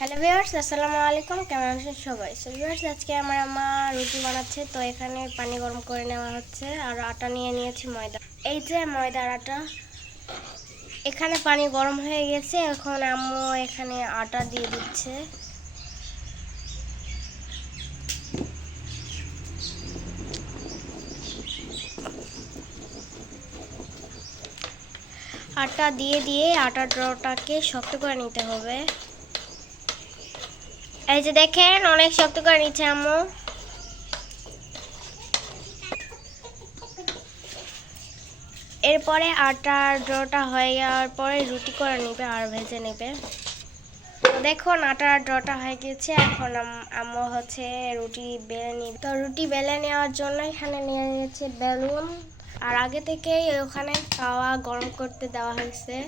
Hello viewers আসসালামু আলাইকুম। কেমন আছেন সবাই? সো ভিউয়ার্স আজকে আমার আমা রুটি বানাচ্ছে, তো এখানে পানি গরম করে নেওয়া হচ্ছে আর আটা নিয়ে নিয়েছি ময়দা। এই যে ময়দার আটা, এখানে পানি গরম হয়ে গেছে, এখন আম্মু এখানে আটা দিয়ে দিচ্ছে। আটা দিয়ে দিয়ে আটার ড্রটাকে শক্ত করে নিতে হবে। এই যে দেখেন, অনেক শক্ত করে নিচ্ছে আম্মু। এরপরে আটার ড্রটা হয়ে যাওয়ার পরে রুটি করে নেবে আর ভেজে নেবে। দেখুন, আটার ড্রটা হয়ে গেছে। এখন আম- আম্মু হচ্ছে রুটি বেলে নিবে। তো রুটি বেলে নেওয়ার জন্য এখানে নিয়ে নিয়েছে বেলুন। আর আগে থেকেই ওখানে খাওয়া গরম করতে দেওয়া হয়েছে।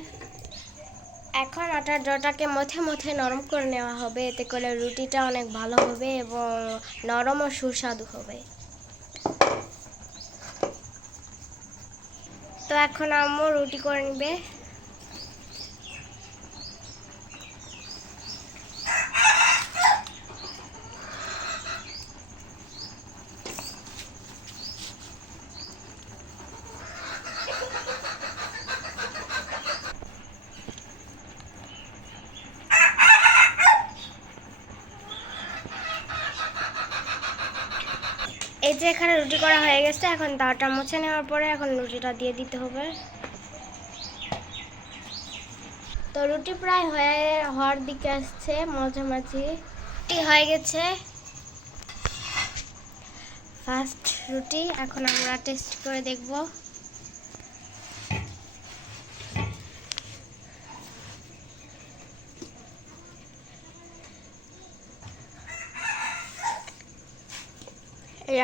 এখন আটার ডটাকে মথে মথে নরম করে নেওয়া হবে। এতে করে রুটিটা অনেক ভালো হবে এবং নরম ও সুস্বাদু হবে। তো এখন আম্মু রুটি করে নিবে। এই যে এখানে রুটি করা হয়ে গেছে, এখন তাওয়াটা মুছে নেওয়ার পরে এখন রুটিটা দিয়ে দিতে হবে। তো রুটি প্রায় হয়ে হওয়ার দিকে আসছে মাঝামাঝি রুটি হয়ে গেছে। ফার্স্ট রুটি, এখন আমরা টেস্ট করে দেখব।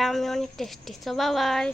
আমি অনেক tasty so bye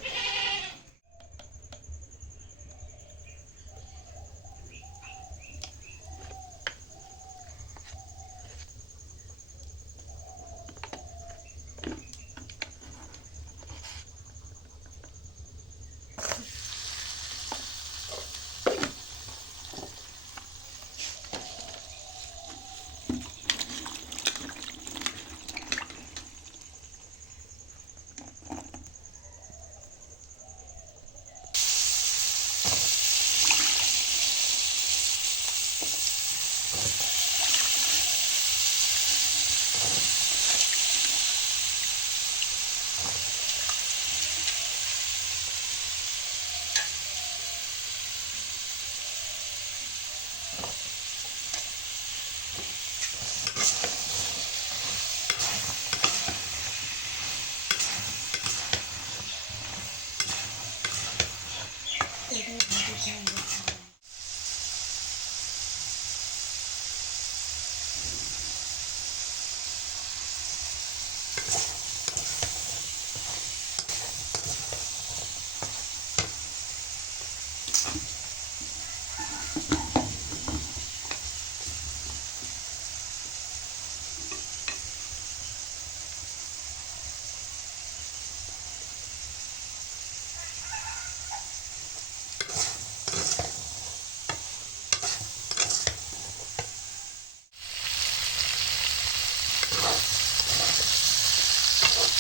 うん。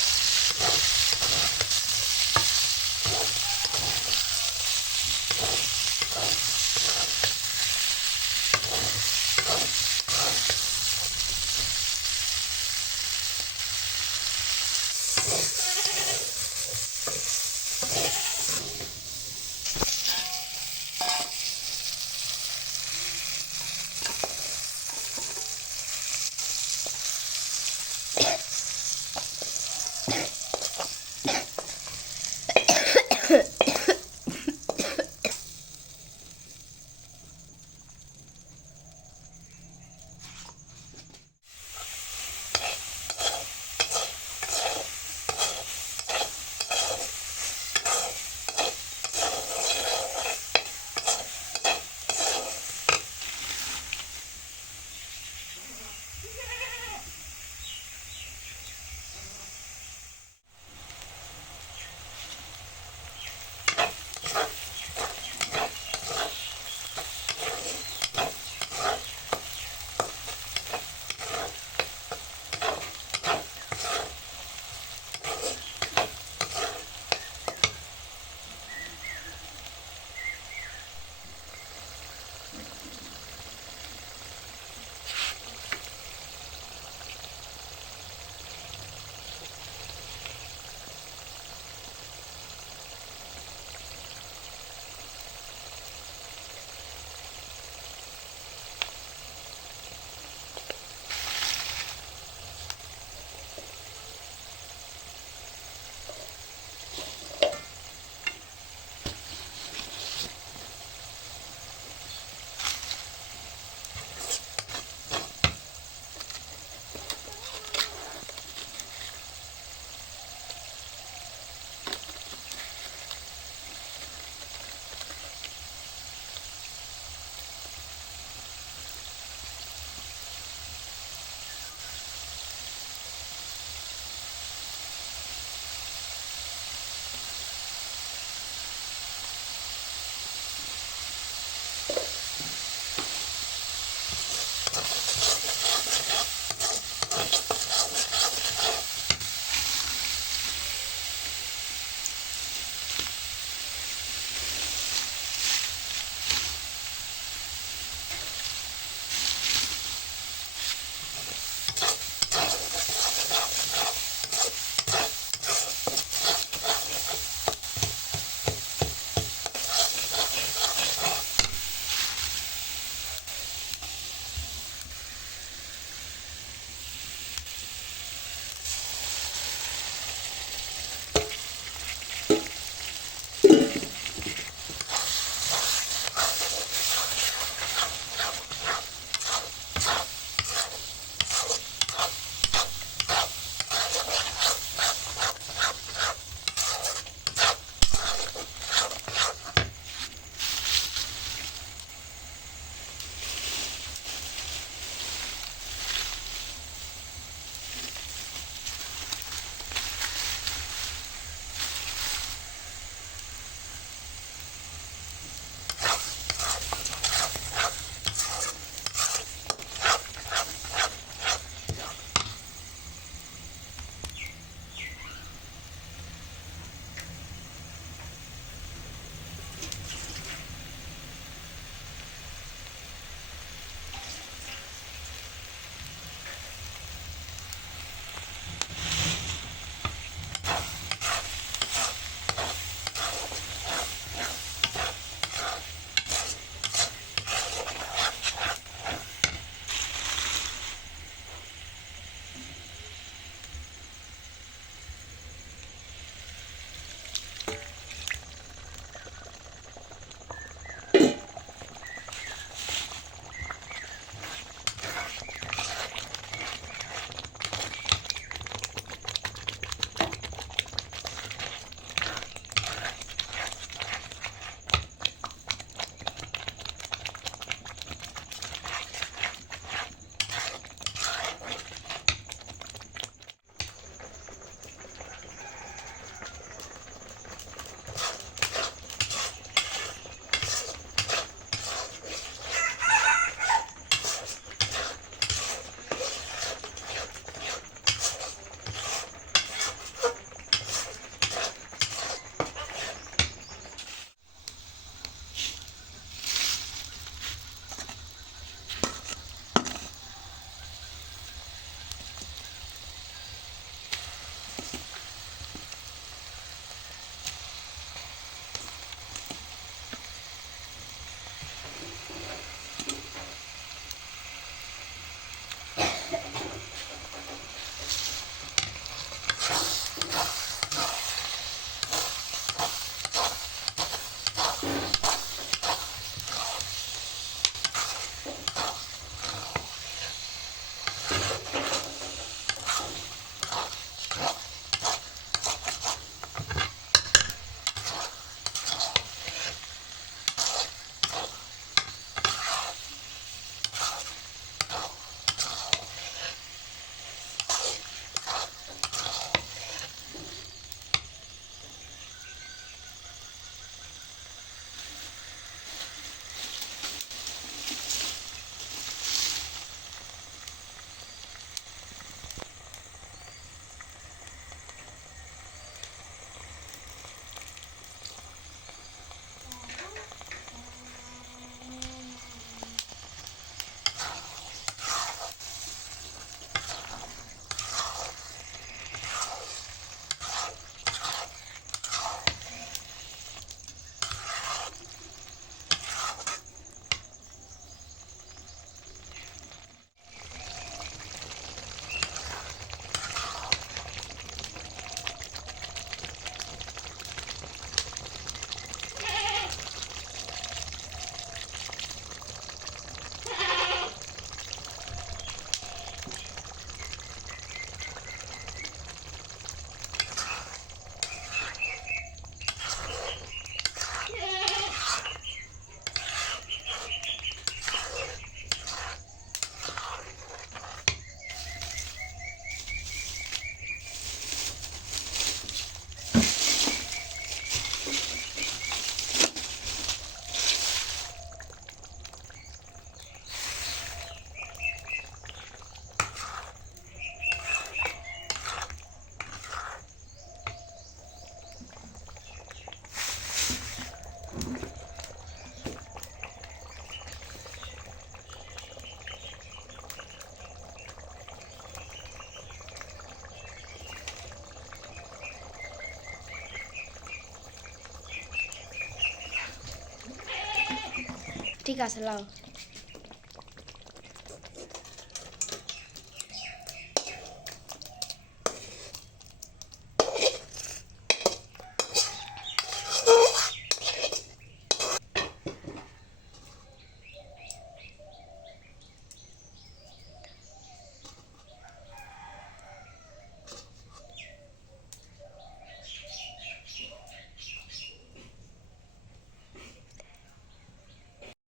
chicas al lado.